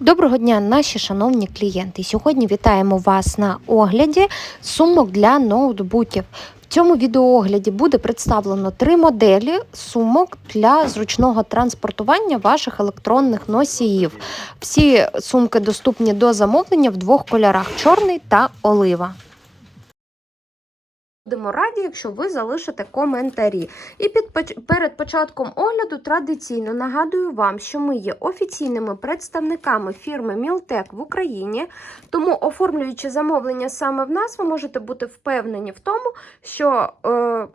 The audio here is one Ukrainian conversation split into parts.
Доброго дня, наші шановні клієнти. Сьогодні вітаємо вас на огляді сумок для ноутбуків. В цьому відеоогляді буде представлено три моделі сумок для зручного транспортування ваших електронних носіїв. Всі сумки доступні до замовлення в двох кольорах: чорний та олива. Будемо раді, якщо ви залишите коментарі. І під перед початком огляду традиційно нагадую вам, що ми є офіційними представниками фірми Мілтек в Україні. Тому, оформлюючи замовлення саме в нас, ви можете бути впевнені в тому, що е,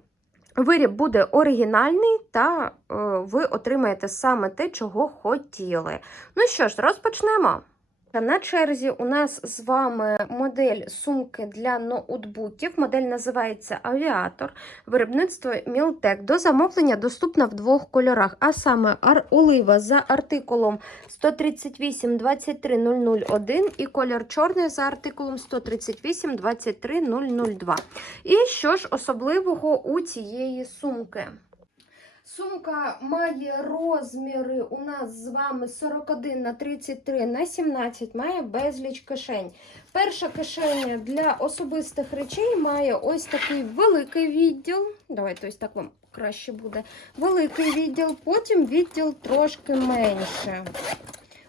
виріб буде оригінальний та е, ви отримаєте саме те, чого хотіли. Ну що ж, розпочнемо. На черзі у нас з вами модель сумки для ноутбуків. Модель називається Авіатор. Виробництво Мілтек. До замовлення доступна в двох кольорах, а саме олива за артикулом 138 23 001 і колір чорний за артикулом 138 23 002. І що ж особливого у цієї сумки? Сумка має розміри у нас з вами 41 на 33 на 17, має безліч кишень. Перша кишеня для особистих речей має ось такий великий відділ. Давайте ось так вам краще буде. Великий відділ, потім відділ трошки менше.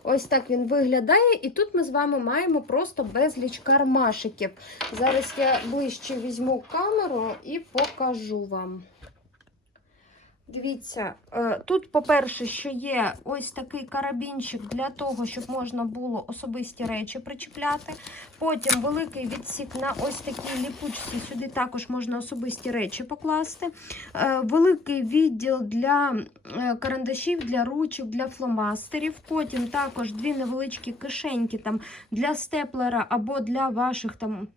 Ось так він виглядає, і тут ми з вами маємо просто безліч кармашиків. Зараз я ближче візьму камеру і покажу вам. Дивіться, е, тут, по-перше, що є ось такий карабінчик для того, щоб можна було особисті речі причіпляти. Потім великий відсік на ось такій ліпучці. Сюди також можна особисті речі покласти. Е, Великий відділ для е, карандашів, для ручок, для фломастерів. Потім також дві невеличкі кишеньки там для степлера або для ваших там.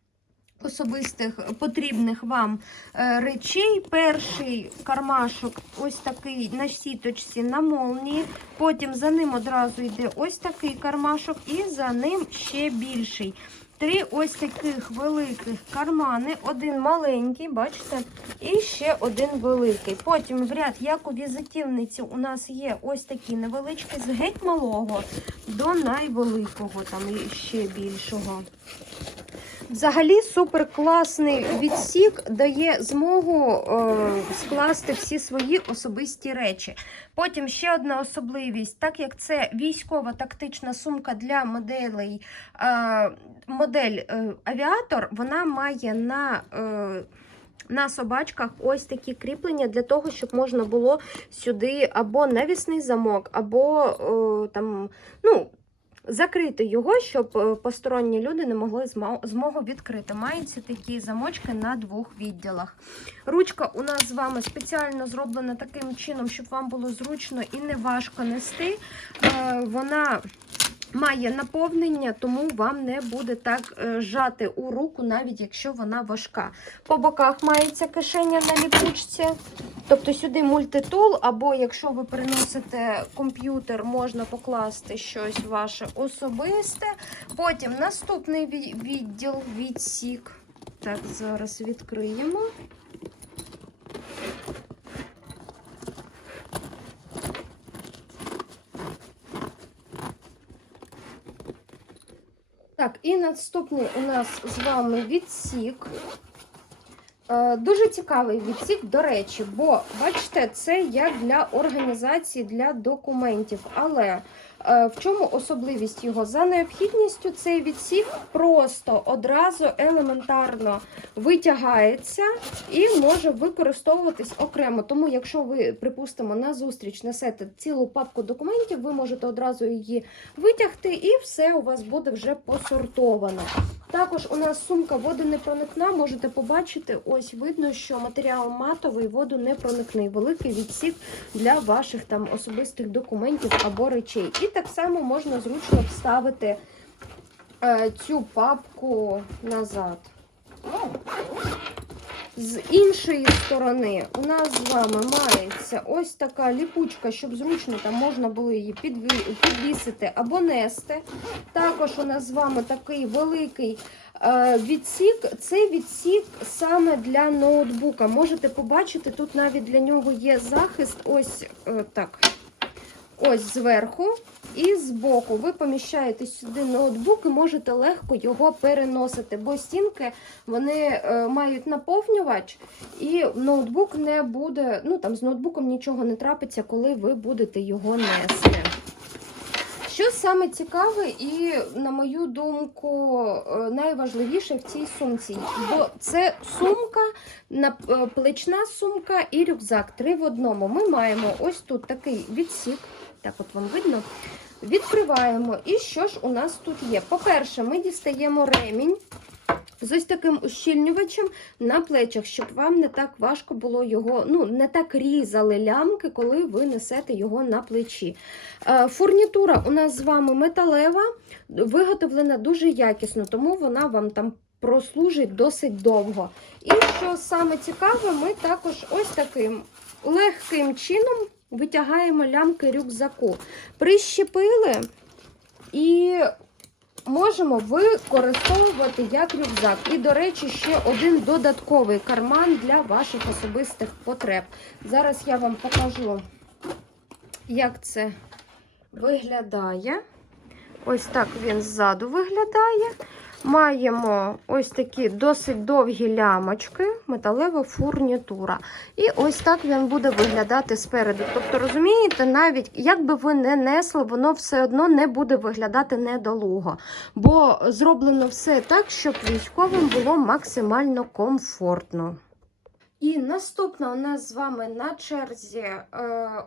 Особистих потрібних вам е, речей. Перший кармашок ось такий на сіточці на молнії. Потім за ним одразу йде ось такий кармашок, і за ним ще більший. Три ось таких великих кармани, один маленький, бачите, і ще один великий. Потім в ряд, як у візитівниці, у нас є ось такі невеличкі, з геть малого до найвеликого, там ще більшого. Взагалі супер класний відсік дає змогу е, скласти всі свої особисті речі. Потім ще одна особливість, так як це військова тактична сумка для моделей, е, модель е, авіатор, вона має на е, на собачках ось такі кріплення для того, щоб можна було сюди або навісний замок, або е, там, ну, закрити його, щоб е, посторонні люди не могли змогу відкрити. Маються такі замочки на двох відділах. Ручка у нас з вами спеціально зроблена таким чином, щоб вам було зручно і не важко нести. Е, Вона має наповнення, тому вам не буде так е, жати у руку, навіть якщо вона важка. По боках мається кишеня на ліпучці. Тобто сюди мультитул, або якщо ви переносите комп'ютер, можна покласти щось ваше особисте. Потім наступний відділ, відсік. Так, зараз відкриємо. Так, і наступний у нас з вами відсік. Е, Дуже цікавий відсік, до речі, бо бачите, це як для організації для документів. Але е, в чому особливість його? За необхідністю цей відсік просто одразу елементарно витягається і може використовуватись окремо. Тому, якщо ви, припустимо, на зустріч несете цілу папку документів, ви можете одразу її витягти, і все у вас буде вже посортовано. Також у нас сумка водонепроникна, можете побачити, ось видно, що матеріал матовий, водонепроникний, великий відсік для ваших там особистих документів або речей. І так само можна зручно вставити е, цю папку назад. З іншої сторони у нас з вами мається ось така ліпучка, щоб зручно там можна було її підвісити або нести. Також у нас з вами такий великий відсік. Це відсік саме для ноутбука. Можете побачити, тут навіть для нього є захист. Ось е, так. Ось зверху. І збоку ви поміщаєте сюди ноутбук і можете легко його переносити, бо стінки вони е, мають наповнювач, і ноутбук не буде. Ну там з ноутбуком нічого не трапиться, коли ви будете його нести. Що саме цікаве і, на мою думку, е, найважливіше в цій сумці, бо це сумка, е, плечна сумка і рюкзак. Три в одному. Ми маємо ось тут такий відсік, так от вам видно. Відкриваємо. І що ж у нас тут є? По-перше, ми дістаємо ремінь з ось таким ущільнювачем на плечах, щоб вам не так важко було його, ну, не так різали лямки, коли ви несете його на плечі. Е, Фурнітура у нас з вами металева, виготовлена дуже якісно, тому вона вам там прослужить досить довго. І що саме цікаве, ми також ось таким легким чином витягаємо лямки рюкзаку. Прищепили і можемо використовувати як рюкзак. І, до речі, ще один додатковий карман для ваших особистих потреб. Зараз я вам покажу, як це виглядає. Ось так він ззаду виглядає. Маємо ось такі досить довгі лямочки, металева фурнітура. І ось так він буде виглядати спереду. Тобто, розумієте, навіть як би ви не несли, воно все одно не буде виглядати недолуго. Бо зроблено все так, щоб військовим було максимально комфортно. І наступна у нас з вами на черзі е,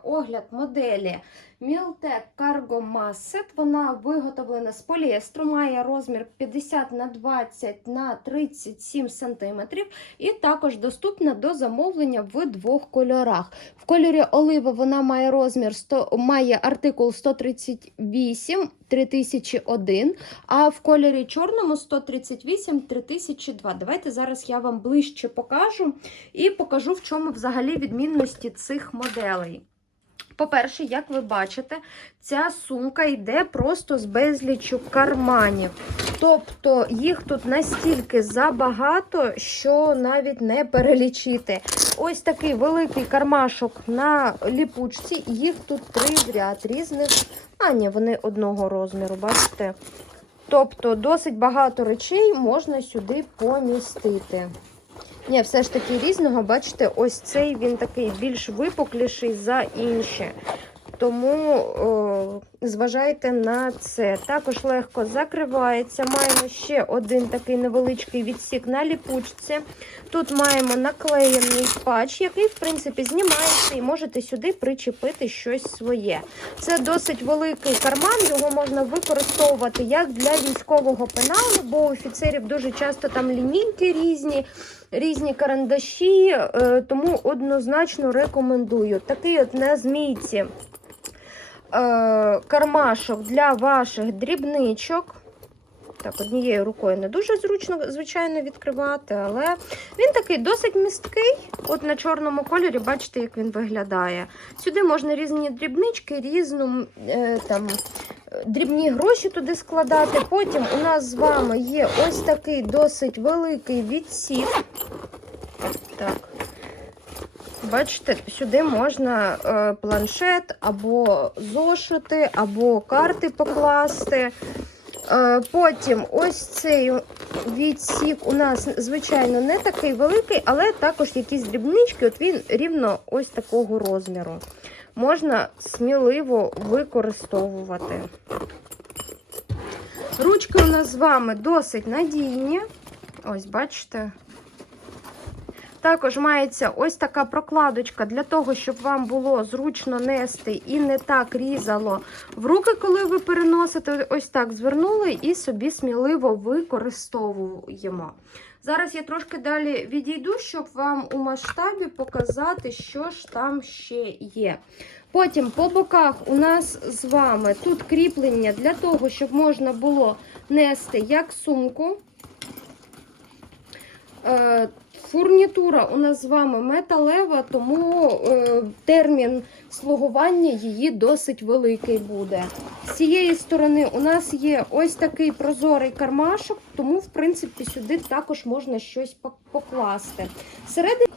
огляд моделі Miltec Cargo Masset. Вона виготовлена з поліестру, має розмір 50 на 20 на 37 см і також доступна до замовлення в двох кольорах. В кольорі олива вона має розмір 100, має артикул 138 3001, а в кольорі чорному 138 3002. Давайте зараз я вам ближче покажу і покажу, в чому взагалі відмінності цих моделей. По-перше, як ви бачите, ця сумка йде просто з безлічу карманів. Тобто їх тут настільки забагато, що навіть не перелічити. Ось такий великий кармашок на ліпучці, їх тут три в ряд різних. А, ні, вони одного розміру, бачите? Тобто досить багато речей можна сюди помістити. Ні, все ж таки різного, бачите, ось цей він такий більш випукліший за інші. Тому о, зважайте на це. Також легко закривається. Маємо ще один такий невеличкий відсік на ліпучці. Тут маємо наклеєний патч, який, в принципі, знімається і можете сюди причепити щось своє. Це досить великий карман, його можна використовувати як для військового пеналу, бо у офіцерів дуже часто там лінійки різні. Різні карандаші, е, тому однозначно рекомендую. Такий от на змійці е, кармашок для ваших дрібничок. Так, однією рукою не дуже зручно, звичайно, відкривати, але він такий досить місткий. От на чорному кольорі, бачите, як він виглядає. Сюди можна різні дрібнички, різну е, там. Дрібні гроші туди складати. Потім у нас з вами є ось такий досить великий відсік. Бачите, сюди можна е, планшет або зошити, або карти покласти. Е, потім ось цей відсік у нас, звичайно, не такий великий, але також якісь дрібнички, от він рівно ось такого розміру. Можна сміливо використовувати. Ручки у нас з вами досить надійні. Ось, бачите. Також мається ось така прокладочка для того, щоб вам було зручно нести і не так різало в руки, коли ви переносите. Ось так звернули і собі сміливо використовуємо. Зараз я трошки далі відійду, щоб вам у масштабі показати, що ж там ще є. Потім по боках у нас з вами тут кріплення для того, щоб можна було нести як сумку. Фурнітура у нас з вами металева, тому е, термін слугування її досить великий буде. З цієї сторони у нас є ось такий прозорий кармашок, тому, в принципі, сюди також можна щось покласти. Всередині,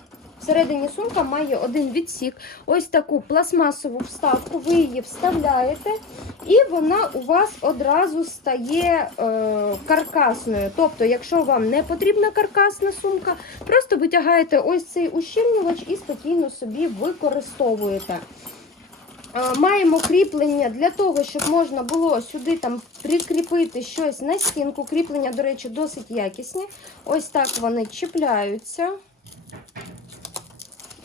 Всередині сумка має один відсік, ось таку пластмасову вставку. Ви її вставляєте, і вона у вас одразу стає е, каркасною. Тобто, якщо вам не потрібна каркасна сумка, просто витягаєте ось цей ущільнювач і спокійно собі використовуєте. Е, Маємо кріплення для того, щоб можна було сюди там прикріпити щось на стінку. Кріплення, до речі, досить якісні. Ось так вони чіпляються.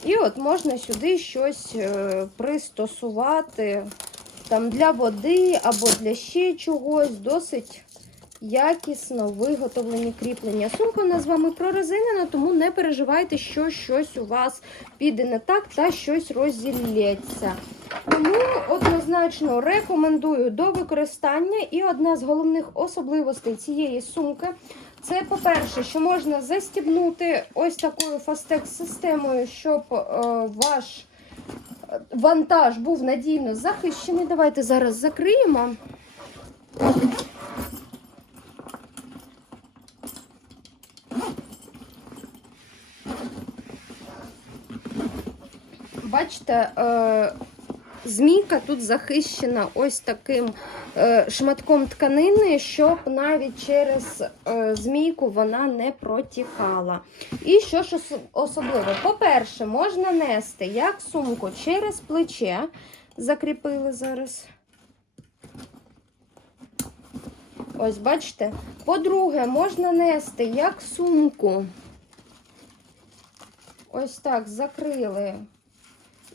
І от можна сюди щось е, пристосувати там для води або для ще чогось. Досить якісно виготовлені кріплення. Сумка у нас з вами прорезинена, тому не переживайте, що щось у вас піде не так та щось розілється. Тому однозначно рекомендую до використання. І одна з головних особливостей цієї сумки це, по-перше, що можна застібнути ось такою фастекс-системою, щоб е, ваш е, вантаж був надійно захищений. Давайте зараз закриємо. Бачите, е, змійка тут захищена ось таким е, шматком тканини, щоб навіть через е, змійку вона не протікала. І що ж особливо? По-перше, можна нести як сумку через плече. Закріпили зараз. Ось, бачите. По-друге, можна нести як сумку. Ось так закрили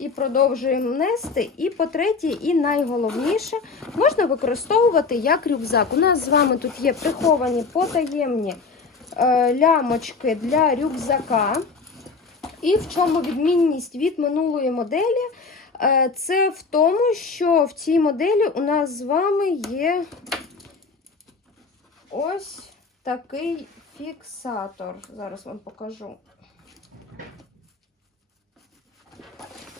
і продовжуємо нести. І по-третє, і найголовніше, можна використовувати як рюкзак. У нас з вами тут є приховані потаємні е, лямочки для рюкзака. І в чому відмінність від минулої моделі? Е, Це в тому, що в цій моделі у нас з вами є ось такий фіксатор. Зараз вам покажу.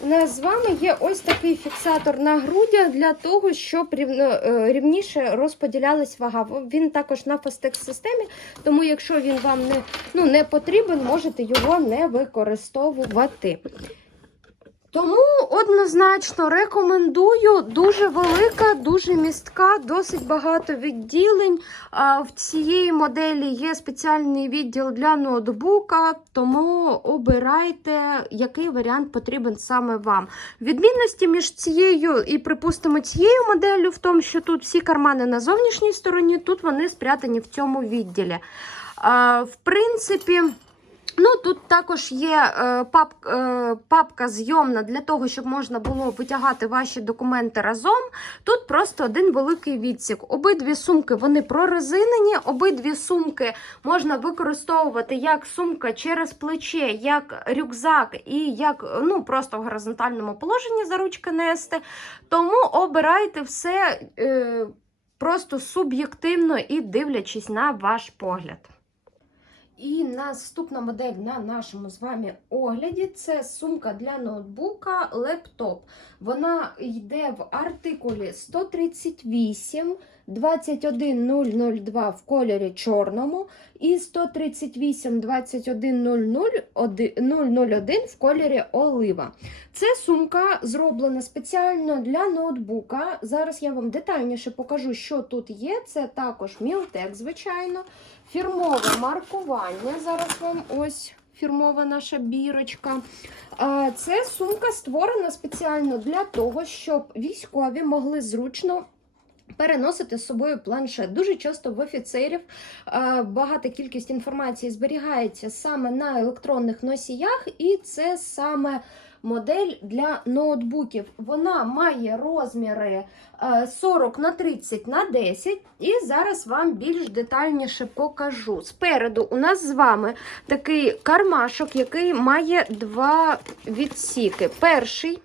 У нас з вами є ось такий фіксатор на грудях для того, щоб е, рівніше розподілялась вага. Він також на фастекс-системі, тому якщо він вам не, ну, не потрібен, можете його не використовувати. Тому однозначно рекомендую. Дуже велика, дуже містка, досить багато відділень. В цієї моделі є спеціальний відділ для ноутбука, тому обирайте, який варіант потрібен саме вам. Відмінності між цією і, припустимо, цією моделлю в тому, що тут всі кармани на зовнішній стороні, тут вони спрятані в цьому відділі. В принципі. Ну, тут також є е, пап, е, папка зйомна для того, щоб можна було витягати ваші документи разом. Тут просто один великий відсік. Обидві сумки вони прорезинені, обидві сумки можна використовувати як сумка через плече, як рюкзак і як ну, просто в горизонтальному положенні за ручки нести. Тому обирайте все е, просто суб'єктивно і дивлячись на ваш погляд. І наступна модель на нашому з вами огляді це сумка для ноутбука лептоп. Вона йде в артикулі 138 21002 в кольорі чорному і 138 21001 в кольорі олива. Це сумка зроблена спеціально для ноутбука. Зараз я вам детальніше покажу, що тут є. Це також Мілтек, звичайно, фірмове маркування. Зараз вам ось фірмова наша бірочка. Це сумка створена спеціально для того, щоб військові могли зручно. Переносити з собою планшет. Дуже часто в офіцерів е, багата кількість інформації зберігається саме на електронних носіях, і це саме модель для ноутбуків. Вона має розміри е, 40 на 30 на 10, і зараз вам більш детальніше покажу. Спереду у нас з вами такий кармашок, який має два відсіки. Перший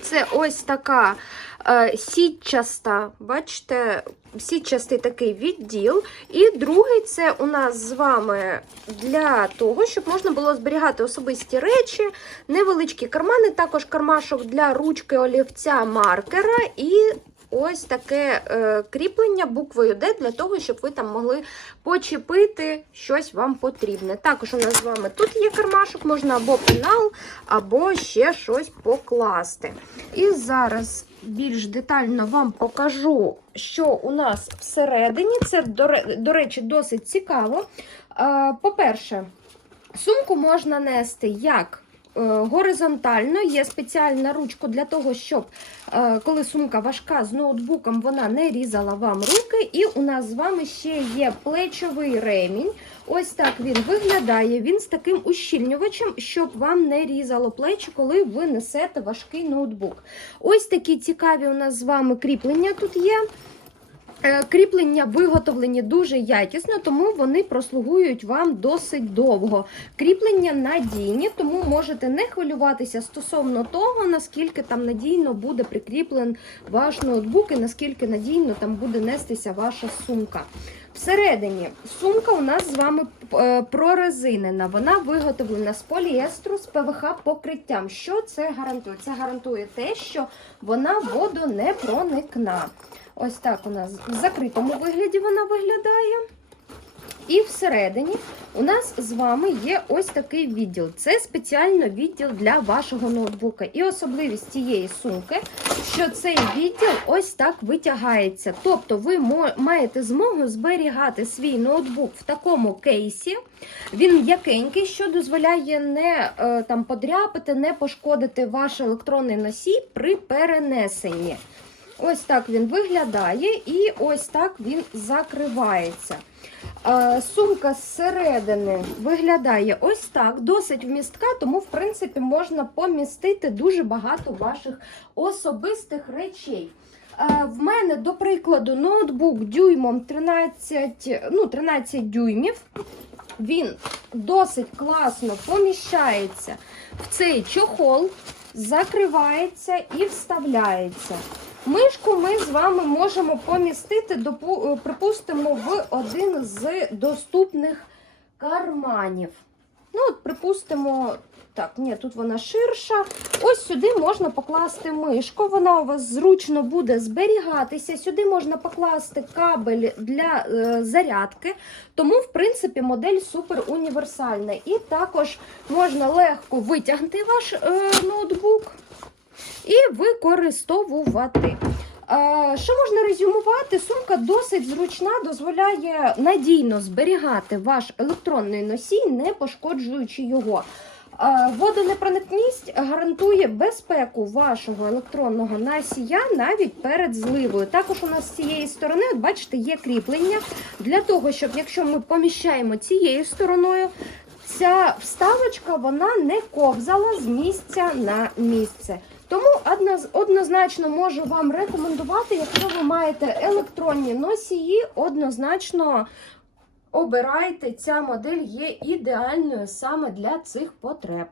це ось така е, сітчаста, бачите, сітчастий такий відділ. І другий це у нас з вами для того, щоб можна було зберігати особисті речі, невеличкі кармани, також кармашок для ручки олівця маркера і ось таке е, кріплення буквою D для того, щоб ви там могли почепити щось вам потрібне. Також у нас з вами тут є кармашок, можна або пенал, або ще щось покласти. І зараз більш детально вам покажу, що у нас всередині. Це, до, речі, досить цікаво. Е, По-перше, сумку можна нести як горизонтально, є спеціальна ручка для того, щоб е, коли сумка важка з ноутбуком, вона не різала вам руки. І у нас з вами ще є плечовий ремінь. Ось так він виглядає. Він з таким ущільнювачем, щоб вам не різало плечі, коли ви несете важкий ноутбук. Ось такі цікаві у нас з вами кріплення тут є. Е, Кріплення виготовлені дуже якісно, тому вони прослугують вам досить довго. Кріплення надійні, тому можете не хвилюватися стосовно того, наскільки там надійно буде прикріплен ваш ноутбук і наскільки надійно там буде нестися ваша сумка. Всередині сумка у нас з вами е, прорезинена. Вона виготовлена з поліестру з ПВХ покриттям. Що це гарантує? Це гарантує те, що вона водонепроникна. Ось так у нас в закритому вигляді вона виглядає. І всередині у нас з вами є ось такий відділ. Це спеціально відділ для вашого ноутбука. І особливість цієї сумки, що цей відділ ось так витягається. Тобто ви маєте змогу зберігати свій ноутбук в такому кейсі. Він м'якенький, що дозволяє не е, там подряпати, не пошкодити ваш електронний носій при перенесенні. Ось так він виглядає, і ось так він закривається. Е, Сумка зсередини виглядає ось так, досить вмістка, тому, в принципі, можна помістити дуже багато ваших особистих речей. Е, В мене, до прикладу, ноутбук дюймом 13, ну, 13 дюймів. Він досить класно поміщається в цей чохол, закривається і вставляється. Мишку ми з вами можемо помістити, е, припустимо, в один з доступних карманів. Ну, от, припустимо, так, ні, тут вона ширша. Ось сюди можна покласти мишку, вона у вас зручно буде зберігатися. Сюди можна покласти кабель для е, зарядки. Тому, в принципі, модель супер універсальна. І також можна легко витягнути ваш е, ноутбук і використовувати. Що можна резюмувати? Сумка досить зручна, дозволяє надійно зберігати ваш електронний носій, не пошкоджуючи його. Водонепроникність гарантує безпеку вашого електронного носія навіть перед зливою. Також у нас з цієї сторони, бачите, є кріплення для того, щоб якщо ми поміщаємо цією стороною, ця вставочка вона не ковзала з місця на місце. Тому однозначно можу вам рекомендувати, якщо ви маєте електронні носії, однозначно обирайте. Ця модель є ідеальною саме для цих потреб.